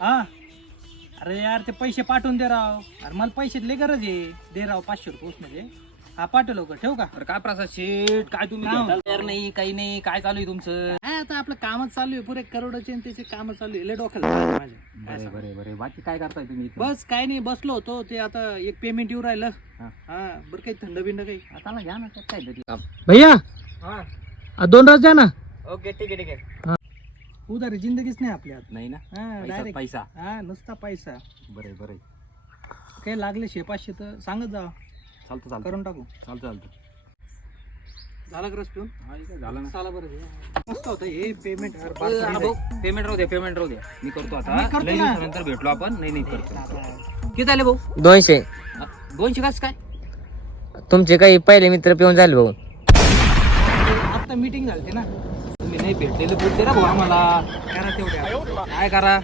हा अरे यार ते पैसे पाठवून दे राव. अरे मला पैशात लय गरज आहे. दे राव 500 रुपये म्हणजे. हा पाठव लवकर. ठेवू का? अरे काय प्रसाद शेठ, काय तुम्ही भेटायला तयार नाही, काही नाही, काय चालू आहे तुमचं? काय आता आपलं कामच चालू आहे. पुरे करोडाचे आणि त्याचे काम चालू आहे. लय डोक्याला ताप आहे माझ्या. काय बरे सांगू? बरे बरे, बाकी काय करताय तुम्ही इथं? बस काय नाही बसलो होतो. ते आता एक पेमेंट येऊ राहिलं. हा. हा बरं काही थंड बिंड काही. आता ना घ्या ना त्यात काय तरी. भैया हा 2 रस द्या ना. ओके ठीक आहे ठीक आहे. उधारी जिंदगीच नाही आपली आता. नाही ना, हा पैसा डायरेक्ट पैसा. हा नुसता पैसा. बरे बरे, काही लागले 500 तर सांगत जा. चालतं चालतं करून टाकू. चालतं चालतं. झाला का रस पिऊन? हा इथे झालं ना. चला बरं. मस्त होतं हे पेमेंट. पेमेंट राहू द्या, पेमेंट राहू द्या, मी करतो मी आता. करतो लई ना. दिवसानंतर भेटलो आपण. नाही नाही करतो. किती आले भाऊ? 200. 200 कस काय? तुमचे काही पहिले मित्र पिऊन झाले भाऊ. आता मीटिंग झाली ना. तुम्ही नाही भेटलेले बोलते ना भाऊ आम्हाला. करा तेवढ्या. काय करा?